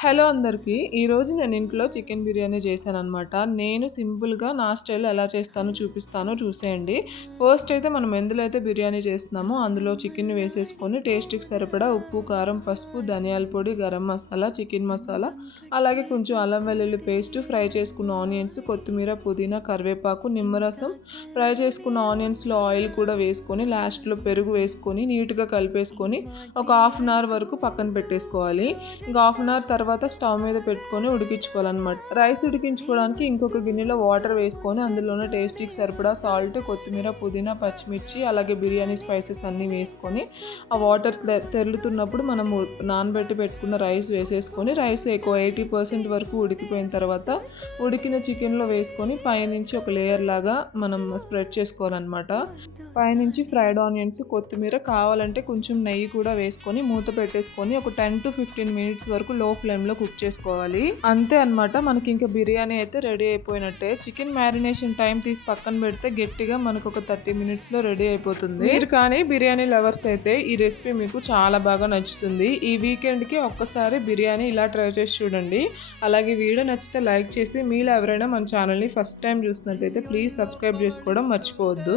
Hello అందరికీ. ఈరోజు నేను ఇంట్లో చికెన్ బిర్యానీ చేశాననమాట. నేను సింపుల్‌గా నా స్టైల్‌లో ఎలా చేస్తానో చూపిస్తాను చూసేయండి. ఫస్ట్ అయితే మనం ఎందులో అయితే బిర్యానీ చేస్తున్నామో అందులో చికెన్‌ని వేసేసుకొని టేస్ట్‌కి సరిపడా ఉప్పు, కారం, పసుపు, ధనియాల పొడి, గరం మసాలా, చికెన్ మసాలా, అలాగే కొంచెం అల్లం వెల్లుల్లి పేస్ట్, ఫ్రై చేసుకున్న ఆనియన్స్, కొత్తిమీర, పుదీనా, కరివేపాకు, నిమ్మరసం, ఫ్రై చేసుకున్న ఆనియన్స్‌లో ఆయిల్ కూడా వేసుకొని లాస్ట్‌లో పెరుగు వేసుకొని నీట్‌గా కలిపేసుకొని ఒక హాఫ్ అన్ అవర్ వరకు పక్కన పెట్టేసుకోవాలి. ఇంకా హాఫ్ అన్ అవర్ తర్వాత స్టవ్ మీద పెట్టుకొని ఉడికించుకోవాలన్నమాట. రైస్ ఉడికించుకోవడానికి ఇంకొక గిన్నెలో వాటర్ వేసుకొని అందులోనే టేస్ట్కి సరిపడా సాల్ట్, కొత్తిమీర, పుదీనా, పచ్చిమిర్చి, అలాగే బిర్యానీ స్పైసెస్ అన్నీ వేసుకొని ఆ వాటర్ తెరులుతున్నప్పుడు మనము నానబెట్టి పెట్టుకున్న రైస్ వేసేసుకొని రైస్ ఎక్కువ 80% వరకు ఉడికిపోయిన తర్వాత ఉడికిన చికెన్లో వేసుకొని పైనుంచి ఒక లేయర్ లాగా మనం స్ప్రెడ్ చేసుకోవాలన్నమాట. పైనుంచి ఫ్రైడ్ ఆనియన్స్, కొత్తిమీర, కావాలంటే కొంచెం నెయ్యి కూడా వేసుకొని మూత పెట్టేసుకొని ఒక 10 to 15 మినిట్స్ వరకు లో ఫ్లేమ్లో కుక్ చేసుకోవాలి. అంతే అన్నమాట. మనకి ఇంకా బిర్యానీ అయితే రెడీ అయిపోయినట్టే. చికెన్ మ్యారినేషన్ టైం తీసి పక్కన పెడితే గట్టిగా మనకు ఒక 30 మినిట్స్లో రెడీ అయిపోతుంది. మీరు కానీ బిర్యానీ లవర్స్ అయితే ఈ రెసిపీ మీకు చాలా బాగా నచ్చుతుంది. ఈ వీకెండ్కి ఒక్కసారి బిర్యానీ ఇలా ట్రై చేసి చూడండి. అలాగే వీడియో నచ్చితే లైక్ చేసి మీలో ఎవరైనా మన ఛానల్ని ఫస్ట్ టైం చూసినట్లయితే ప్లీజ్ సబ్స్క్రైబ్ చేసుకోవడం మర్చిపోవద్దు.